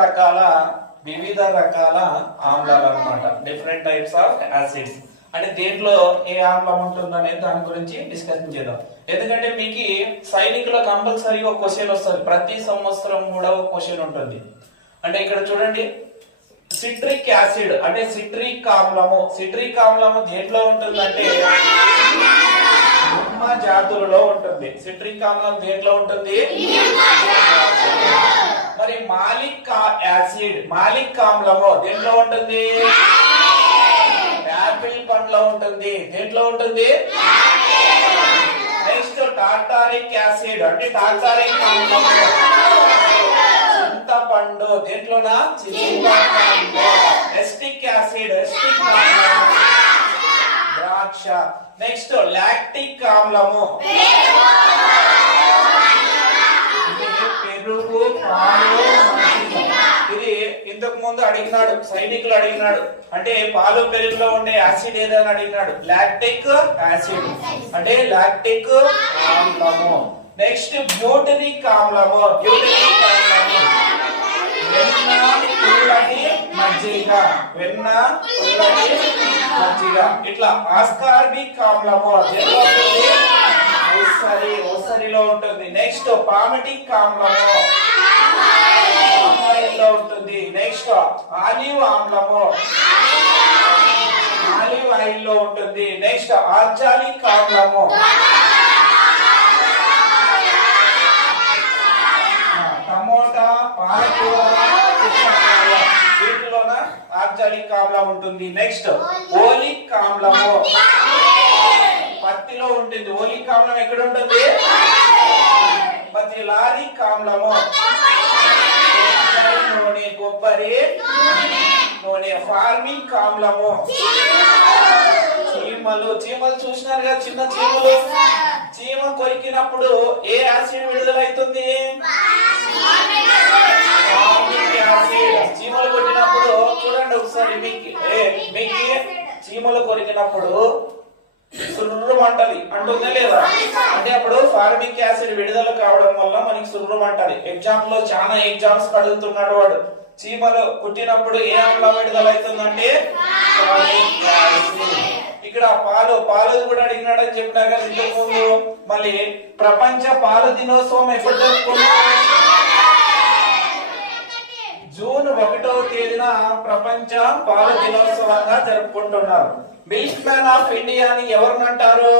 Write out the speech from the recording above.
రకాల వివిధ రకాల ఆమ్లాలు అన్నమాట. Different types of acids. అంటే దేంట్లో ఏ ఆమ్లం ఉంటుందనే దాని గురించి డిస్కషన్ చేద్దాం. ఎందుకంటే మీకు సైనికులో కంపల్సరీ ఒక క్వశ్చన్ వస్తుంది. ప్రతి సంవత్సరం కూడా ఒక క్వశ్చన్ ఉంటుంది. అంటే ఇక్కడ చూడండి, సిట్రిక్ యాసిడ్ అంటే సిట్రిక్ ఆమ్లము. సిట్రిక్ ఆమ్లము దేంట్లో ఉంటుందంటే నిమ్మ జాతులలో ఉంటుంది. సిట్రిక్ ఆమ్లం దేంట్లో ఉంటుంది? మరి మాలిక్ యాసిడ్, మాలిక్ ఆమ్లము దేంట్లో ఉంటుంది? యాపిల్ పండ్లో ఉంటుంది. దేంట్లో ఉంటుంది? నెక్స్ట్ టార్టారిక్ యాసిడ్ అంటే టార్టారిక్ ఆమ్లము చింతపండు. దేంట్లోనా? చింతపండు. ఎస్టిక్ యాసిడ్, ఎస్టిక్ ఆమ్లము ద్రాక్ష. నెక్స్ట్ లాక్టిక్ ఆమ్లము పెరుగు, పాలు. ఇది ఇంతకు ముందు అడిగినాడు, సైనికులు అడిగినాడు. అంటే పాలు పెరుగులో ఉండే యాసిడ్ ఏదని అడిగినాడు. లాక్టిక్ యాసిడ్ అంటే లాక్టిక్ ఆమ్లము. నెక్స్ట్ బ్యూటరిక్ ఆమ్లము. బ్యూటరిక్ ఆమ్లము వెన్న, పుల్లటి మజ్జిగ. వెన్న, పుల్లటి మజ్జిగ. ఇట్లా ఆస్కార్బిక్ ఆమ్లము ఒసరిలో ఉంటుంది. నెక్స్ట్ పామటిక్ ఆమ్లము లో ఉంటుంది. నెక్స్ట్ ఆలివ్ ఆమ్లము ఆలివ్ ఆయిల్ లో ఉంటుంది. నెక్స్ట్ ఆర్గానిక్ ఆమ్లము టమోటా, పాలకూర, వీటిలోన ఆర్గానిక్ ఆమ్లం ఉంటుంది. నెక్స్ట్ ఓలిక్ ఆమ్లము పత్తిలో ఉంటుంది. ఓలిక్ ఆమ్లం ఎక్కడ ఉంటుంది? లారిక్ ఆమ్లము నూనె, కొబ్బరి నూనె. ఫార్మిక్ ఆమ్లము చీమలు. చీమలు చూసినారు కదా, చిన్న చీమలు. చీమ కొరికినప్పుడు ఏ యాసిడ్ విడుదలవుతుంది? Formic acid. చీమలు కొట్టినప్పుడు చూడండి ఒకసారి, మీకు చీమలు కొరికినప్పుడు సుర్రం అంటది, అంటుందా లేదా? అంటే అప్పుడు ఫార్మిక్ యాసిడ్ విడుదల కావడం వల్ల మనకి సుర్రం అంటది. ఎగ్జామ్ లో చాలా ఎగ్జామ్స్ అడుగుతున్నాడు వాడు. చీమలు కుట్టినప్పుడు ఏ ఆమ్లం విడుదల అవుతుందంటే ఫార్మిక్ యాసిడ్. ఇక్కడ పాలు, పాలు కూడా అడిగినాడని చెప్పినా కదా ఇంతకు ముందు. మళ్ళీ ప్రపంచ పాలు దినోత్సవం ఎప్పుడు జరుపుకున్నాం? జూన్ 1వ తేదీన ప్రపంచ పాల దినోత్సవంగా జరుపుకుంటున్నారు. మిల్క్ మ్యాన్ ఆఫ్ ఇండియా అని ఎవరిని అంటారు?